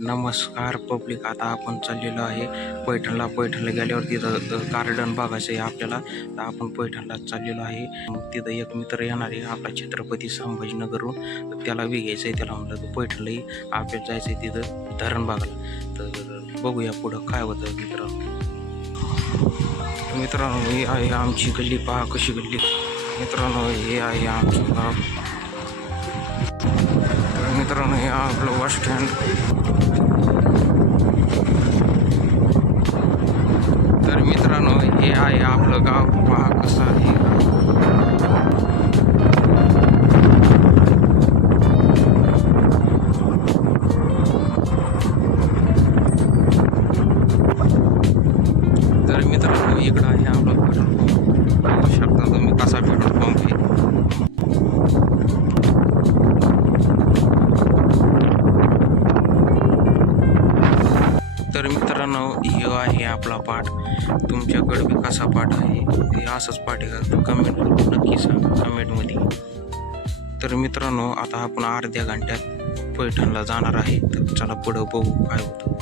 नमस्कार पब्लिक. आता आपण चाललेलो आहे पैठणला. पैठणला गेल्यावर तिथं गार्डन बघायचं आहे आपल्याला. तर आपण पैठणला चाललेलो आहे. मग तिथं एक मित्र येणार आहे आपला छत्रपती संभाजीनगरहून तर त्याला विघायचं आहे. त्याला म्हटलं तर पैठणलाही आपल्याला जायचं आहे तिथं धरण बघायला. तर बघूया पुढं काय होतं मित्रांनो मित्रांनो हे आहे आमची गल्ली. पहा कशी गल्ली. मित्रांनो हे आहे आमचं तर मित्रांनो हे आपलं बस स्टँड तर मित्रांनो हे आहे आपलं गाव. पहा कसं आहे. तुमच्याकडे बी कसा पाठ आहे ते असंच पाठ आहे कमेंट करून नक्की सांगा कमेंटमध्ये तर मित्रांनो आता आपण अर्ध्या घंट्यात पैठणला जाणार आहे. तर चला पुढं बघू काय होतं.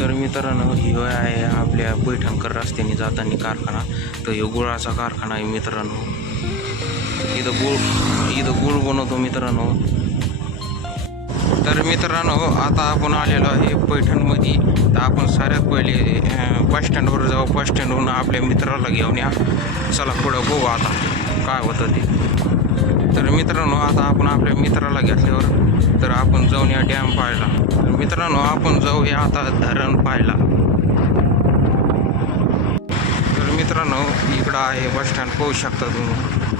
तर मित्रांनो ही आहे आपल्या पैठणकर रस्त्याने जाताना कारखाना. तर हे गुळाचा कारखाना आहे मित्रांनो. इथं गुळ इथं गुळ बनवतो मित्रांनो. तर मित्रांनो हो, आता आपण आलेलो आहे पैठणमध्ये. तर आपण साऱ्यात पहिले बस स्टँडवर जाऊ. बस स्टँडवरून आपल्या मित्राला घेऊन या. चला पुढं बघू आता काय होतं ते. तर मित्रांनो आता आपण आपल्या मित्राला घेतल्यावर तर आपण जाऊन या डॅम पाहायला. तर मित्रांनो आपण जाऊया आता धरण पाहायला. तर मित्रांनो इकडं आहे बस स्टँड पाहू शकता तुम्ही.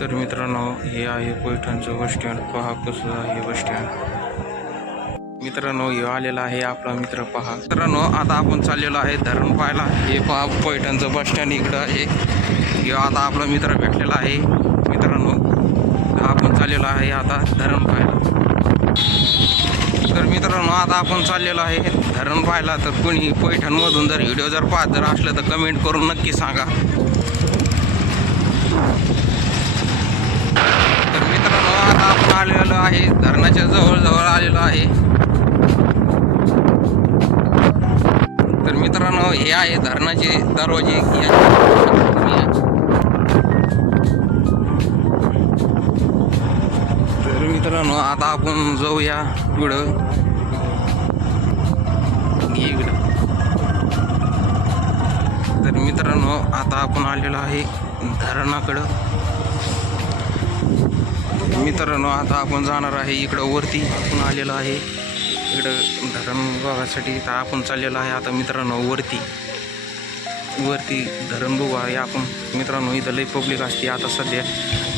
तर मित्रांनो हे आहे पैठणचं बस स्टँड पहा कसं आहे बस स्टँड मित्रांनो हे आलेला आहे आपला मित्र पहा. मित्रांनो आता आपण चाललेलो आहे धरण पाहायला. हे पहा पैठणचं बस स्टँड इकडं आहे. हे आता आपला मित्र भेटलेला आहे. मित्रांनो आपण चाललेलो आहे आता धरण पाहायला. तर मित्रांनो आता आपण चाललेलो आहे धरण पाहायला. तर कोणी पैठणमधून जर व्हिडिओ जर पाहत जर असलं तर कमेंट करून नक्की सांगा तर मित्रांनो आता आपण आलेलो आहे. धरणाच्या जवळजवळ आलेलो आहे. तर मित्रांनो हे आहे धरणाचे दरवाजे. तर मित्रांनो आता आपण जाऊया पुढं तर मित्रांनो आता आपण आलेलो आहे धरणाकडं. मित्रांनो आता आपण जाणार आहे इकडं वरती आपण आलेलो आहे. इकडं धरण बघायसाठी तर आपण चाललेलो आहे. आता मित्रांनो वरती. वरती धरण बघू आहे आपण. मित्रांनो इथं लई पब्लिक असते. आता सध्या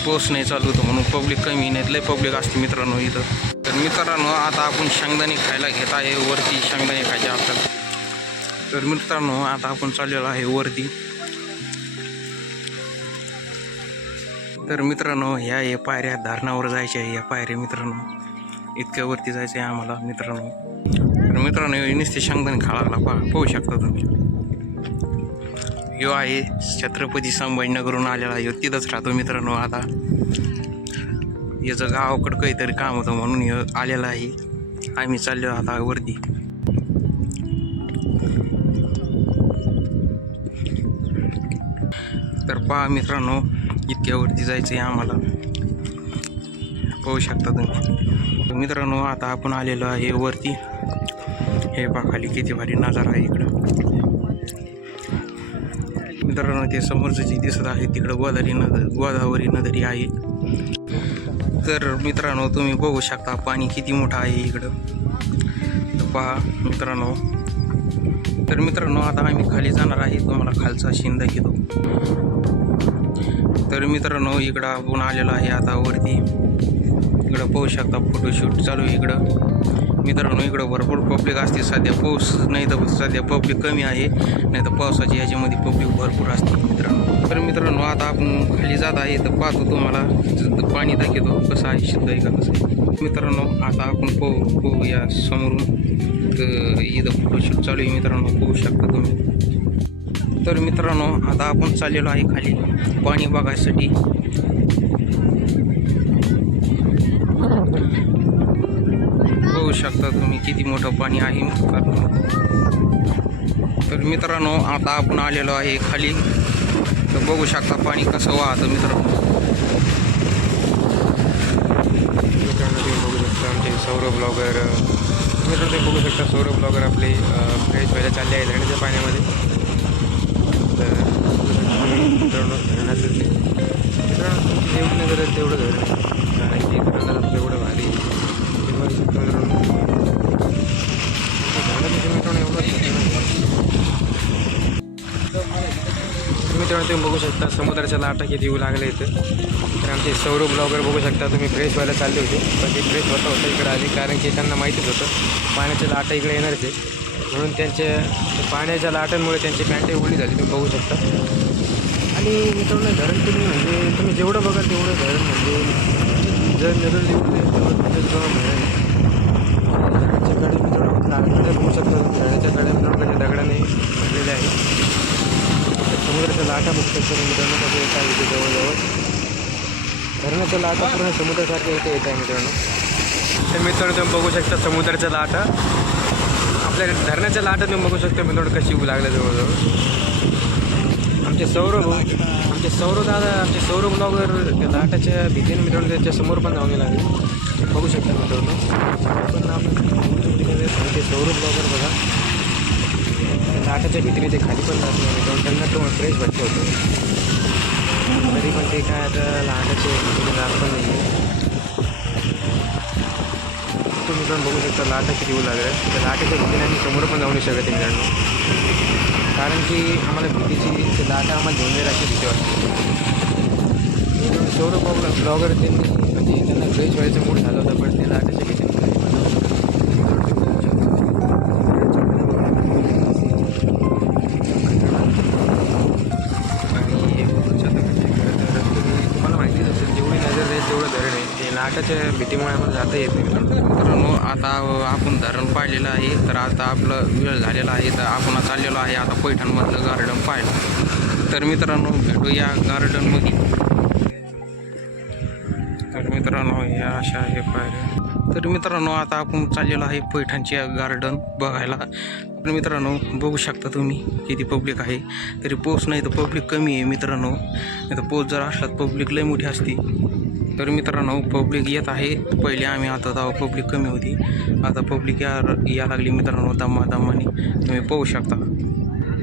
पाऊस नाही चालू होतं म्हणून पब्लिक कमी नाही. लई पब्लिक असते मित्रांनो इथं. तर मित्रांनो आता आपण शेंगदाणे खायला घेत आहे. वरती शेंगदाणे खायचे आपल्याला. तर मित्रांनो आता आपण चाललेलो आहे वरती. तर मित्रांनो ह्या या पायऱ्या धरणावर जायच्या आहे या पायऱ्या मित्रांनो. इतक्या वरती जायचं आहे आम्हाला मित्रांनो. तर मित्रांनो हे नुसते खाळाला खायला पहा पाहू शकता तुम्ही. यो आहे छत्रपती संभाजीनगरून आलेला यो तिथंच राहतो मित्रांनो आता. याचं गावाकडं काहीतरी काम होतं म्हणून ह्यो आलेला आहे. आम्ही चाललो आता वरती. तर पहा मित्रांनो इतक्यावरती जायचं आहे आम्हाला. पाहू शकता तुम्ही. मित्रांनो आता आपण आलेलो आहे वरती. हे पहा खाली किती भारी नजारा आहे इकडं. मित्रांनो ते समोरचं जे दिसत आहे तिकडं गोदावरी नद गोदावरी नदरी आहे. तर मित्रांनो तुम्ही बघू शकता पाणी किती मोठं आहे इकडं. पहा मित्रांनो. तर मित्रांनो आता आम्ही खाली जाणार आहे. तुम्हाला खालचा शिंदा घेतो. तर मित्रांनो इकडं आपण आलेलो आहे आता वरती. इकडं पाहू शकता फोटोशूट चालू आहे इकडं. मित्रांनो इकडं भरपूर पब्लिक असते सध्या पाऊस नाही तर सध्या पब्लिक कमी आहे. नाही तर पावसाच्या याच्यामध्ये पब्लिक भरपूर असते मित्रांनो. तर मित्रांनो आता आपण खाली जात आहे तर पाहतो तुम्हाला. पाणी दाखवतो कसं आहे शुद्ध आहे का कसं आहे. मित्रांनो आता आपण पाहू पाहू या समोरून. तर इथं फोटोशूट चालू आहे मित्रांनो पाहू शकता तुम्ही. तर मित्रांनो आता आपण चाललेलो आहे खाली पाणी बघायसाठी. बघू शकता तुम्ही किती मोठं पाणी आहे तर मित्रांनो आता आपण आलेलो आहे खाली. तर बघू शकता पाणी कसं वाहतं मित्रांनो. मित्रांनो बघू शकता आमचे सौरभ ब्लॉगर. मित्रांनो ते बघू शकता सौरभ ब्लॉगर आपले फ्रेश व्हायला चालले आहेत धरणाच्या पाण्यामध्ये तर बघू शकता तुम्ही मित्रांनो धरणाचं ते मित्रांनो जेवढं नाही करत तेवढं धरण कारण की धरणात एवढं भारी ते म्हणजे मित्रांनो धरणाचं मित्रांनो एवढं मित्रांनो तुम्ही बघू शकता समुद्राच्या लाटा किती येऊ लागले इथं. तर आमचे सौरभ ब्लॉगर बघू शकता तुम्ही. फ्रेश व्हायला चालले होते. पण ते फ्रेश होता होता इकडे आले. कारण की त्यांना माहितीच होतं. पाण्याच्या लाटा इकडे येणार ते म्हणून त्यांच्या पाण्याच्या लाटांमुळे त्यांची पॅन्टही उघडी झाली. तुम्ही बघू शकता. आणि मित्रांनो धरण तुम्ही म्हणजे तुम्ही जेवढं बघा तेवढं धरण म्हणजे जर नजर तेवढं मिळेल. धरणाच्या कडे मित्रांनो म्हणजे लागणारे बघू शकता धरणाच्या कडे मित्रांनो म्हणजे दगडाने भरलेले आहे समुद्राच्या लाटा बघू शकतो मित्रांनो कसं येत आहे इथे जवळजवळ. धरणाच्या लाटा पूर्ण समुद्रासारख्या इथे येत आहे मित्रांनो. तर मित्रांनो तुम्ही बघू शकता समुद्राच्या लाटा. आपल्या धरणाच्या लाटा तुम्ही बघू शकता मित्रांनो कशी येऊ लागल्या जवळजवळ. आमचे सौरभ आमचे सौरभ दादा आमचे सौरभ ब्लॉगर त्या लाटाच्या भीतीने मित्रांनो त्याच्यासमोर पण जाऊन लागले बघू शकता मित्रांनो. पण आमचे सौरभ ब्लॉगर बघा. लाटाच्या भीतीने ते खाली पण जात नाही मित्रांनो त्यांना तो फ्रेश वाटतं होतो तरी पण ते काय आता लाटाचे भीतीने जात पण नाही तुम्ही पण बघू शकता लाटा किती येऊ लागल्या. त्या लाटेच्या भीतीने आम्ही समोर पण जाऊ नाही शकत आहे मित्रांनो. कारण की आम्हाला भीतीची ते लाटा आम्हाला घेऊन जाईल अशी भीती वाटते. सौरभ ब्लॉगर ब्लॉगर त्यांनी. म्हणजे त्यांना फ्रेश व्हायचं मूड झालं होतं पण ते लाटाच्या भीतीने आणि तुम्ही तुम्हाला माहितीच असेल जेवढी नजर राहील तेवढं धरण आहे. ते लाटाच्या भीतीमुळे आम्हाला जाता येत नाही. आता आपण धरण पाहिलेलं आहे. तर आता आपलं वेळ झालेला आहे. तर आपण चाललेलो आहे आता पैठणमधलं गार्डन पाहिलं तर मित्रांनो भेटूया गार्डनमध्ये तर मित्रांनो या अशा हे पाहिलं तर मित्रांनो आता आपण चाललेलो आहे पैठणचे गार्डन बघायला. तर मित्रांनो बघू शकता तुम्ही किती पब्लिक आहे. तरी पोच नाही तर पब्लिक कमी आहे मित्रांनो. नाही तर पोच जर असला तर पब्लिक लई मोठी असती. तर मित्रांनो पब्लिक येत आहे. पहिले आम्ही आता तेव्हा पब्लिक कमी होती. आता पब्लिक या या लागली मित्रांनो दमा दमाने तुम्ही पाहू शकता.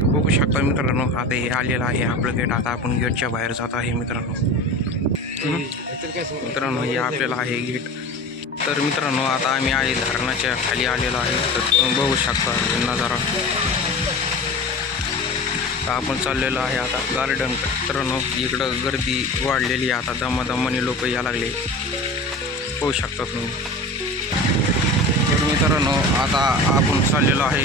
बघू शकता मित्रांनो आता हे आलेलं आहे आपलं गेट आता आपण गेटच्या बाहेर जात आहे मित्रांनो. मित्रांनो हे आपल्याला आहे गेट तर मित्रांनो आता आम्ही आहे धरणाच्या खाली आलेलो आहे. तर तुम्ही बघू शकता नजारा. तर आपण चाललेलो आहे आता गार्डन मित्रांनो इकडं गर्दी वाढलेली आहे. आता दमादमाने लोक या लागले. पाहू शकता तुम्ही. तर मित्रांनो आता आपण चाललेलो आहे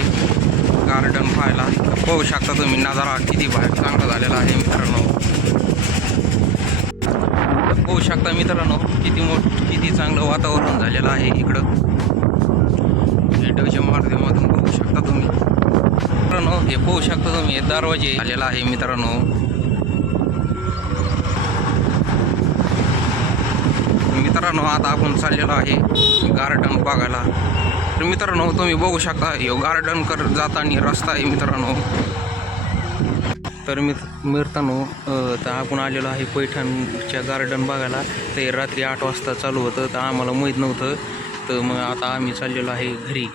गार्डन पाहायला. पाहू शकता तुम्ही नजारा किती बाहेर चांगला झालेला आहे मित्रांनो. पाहू शकता मित्रांनो किती मोठ किती चांगलं वातावरण झालेलं आहे इकडं. व्हिडिओच्या माध्यमातून पाहू शकता तुम्ही. मित्रांनो हे पाहू शकता तुम्ही दरवाजे आलेला आहे मित्रांनो. मित्रांनो आता आपण चाललेलो आहे गार्डन बघायला. तर मित्रांनो तुम्ही बघू शकता हे गार्डन कर जाताना रस्ता आहे मित्रांनो. तर मित्रांनो तर आपण आलेलो आहे पैठणच्या गार्डन बघायला. ते रात्री आठ वाजता चालू होतं तर आम्हाला माहीत नव्हतं. तर मग आता आम्ही चाललेलो आहे घरी.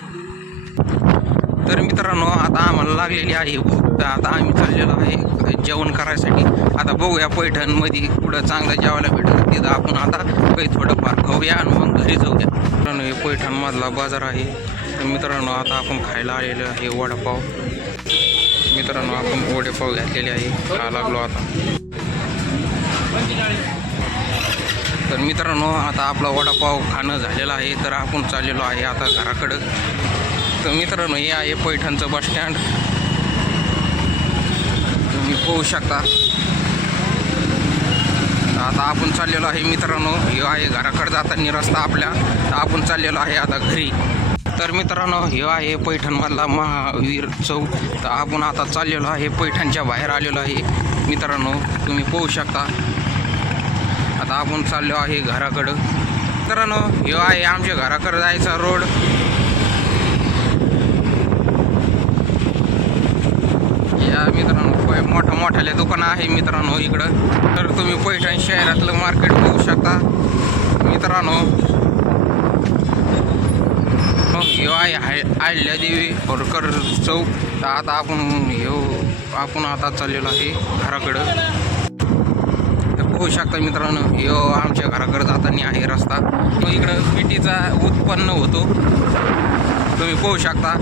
तर मित्रांनो आता आम्हाला लागलेली आहे भूक. तर आता आम्ही चाललेलो आहे जेवण करायसाठी. आता बघूया पैठणमध्ये कुठं चांगलं जेवायला भेटलं तिथं आपण आता काही थोडंफार खाऊया आणि मग घरी जाऊया. मित्रांनो हे पैठणमधला बाजार आहे. तर मित्रांनो आता आपण खायला आलेलो आहे वडापाव. मित्रांनो आपण वडेपाव घातलेले आहे. खा लागलो आता. तर मित्रांनो आता आपला वडापाव खाणं झालेलं आहे. तर आपण चाललेलो आहे आता घराकडं. तर मित्रांनो हे आहे पैठणचं बस स्टँड तुम्ही पाहू शकता. आता आपण चाललेलो आहे मित्रांनो हे आहे घराकडे जाताना रस्ता आपल्या तर आपण चाललेलो आहे आता घरी. तर मित्रांनो हे आहे पैठणमधला महावीर चौक. तर आपण आता चाललेलो आहे पैठणच्या बाहेर आलेलो आहे. मित्रांनो तुम्ही पाहू शकता. आता आपण चाललो आहे घराकडं. मित्रांनो हे आहे आमच्या घराकडं जायचा रोड. या मित्रांनो. मोठ्या मोठ्याले दुकानं आहे मित्रांनो इकडं. तर तुम्ही पैठण शहरातलं मार्केट बघू शकता. मित्रांनो. हो, आहे हाय देवी होरकर चौक. तर आता आपण येऊ आपण आता चाललेलो आहे घराकडं. तर बघू शकता मित्रांनो यो आमच्या घराकडे जाताना आहे रस्ता. तो इकडं मिठीचा उत्पन्न होतो. तुम्ही पाहू शकता.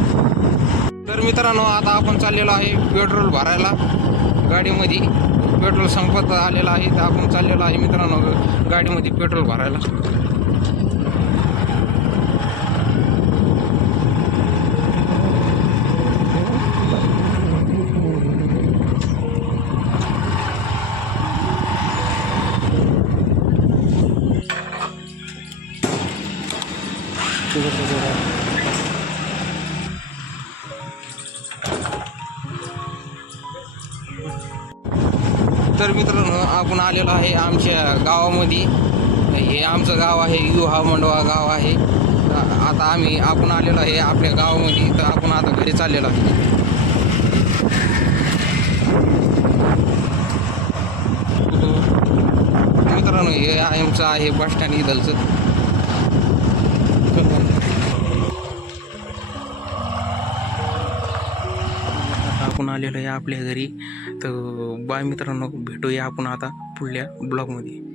तर मित्रांनो आता आपण चाललेलो आहे पेट्रोल भरायला. गाडीमध्ये पेट्रोल संपत आलेलं आहे. तर आपण चाललेलो आहे मित्रांनो गाडीमध्ये पेट्रोल भरायला. आपण आलेलो आहे आमच्या गावामध्ये. हे आमचं गाव आहे युहा मंडवा गाव आहे. आता आम्ही आपण आलेलो आहे आपल्या गावामध्ये तर आपण आता घरी चाललेलो आहे. मित्रांनो हे आमचं आहे बस स्टँड इथलचं. आपण आलेलो आहे आपल्या घरी. तर बाय मित्रांनो भेटूया आपण आता पुढल्या ब्लॉगमध्ये.